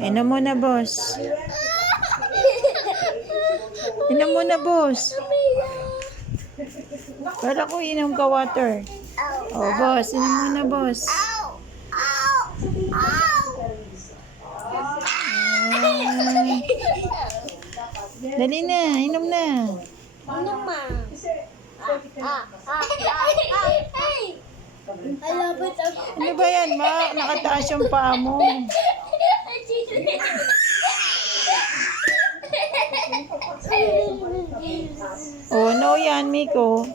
Inom muna, boss. Inom muna, boss. Para ko inom ka water. Oh, boss. Inom muna, boss. Dali na. Inom na. Ano ba yan, ma? Nakataas yung paa mo. Oh, no yan, Miko.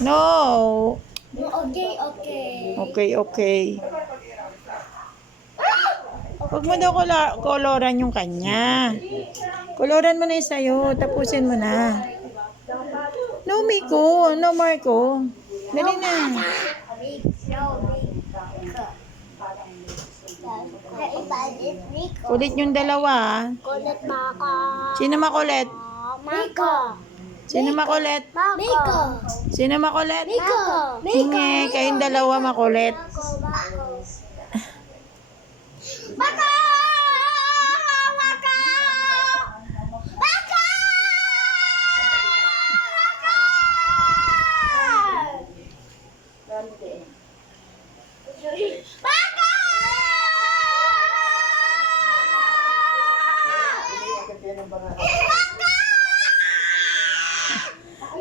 No. Okay. Huwag mo daw koloran yung kanya. Koloran mo na yung sa'yo. Tapusin mo na. No, Miko. No, Marco. Dali na. Kulit yung dalawa. Kulit Mako. Sino makulit? Miko. Sino makulit? Miko. Sino makulit? Miko. Hingi, kayong dalawa makulit. Mako. Mako. Mako.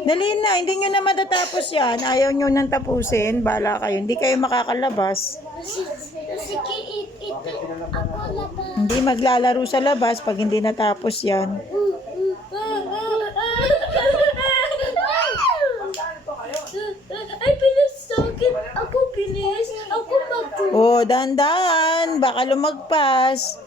Dali na, hindi nyo na matatapos yan. Ayaw nyo nang tapusin. Bala kayo. Hindi kayo makakalabas. Sige, ako labas. Hindi maglalaro sa labas pag hindi natapos yan. Ay, bilis sa akin. Ako bilis. Ako mag- Oh, dahan-dahan. Baka lumagpas.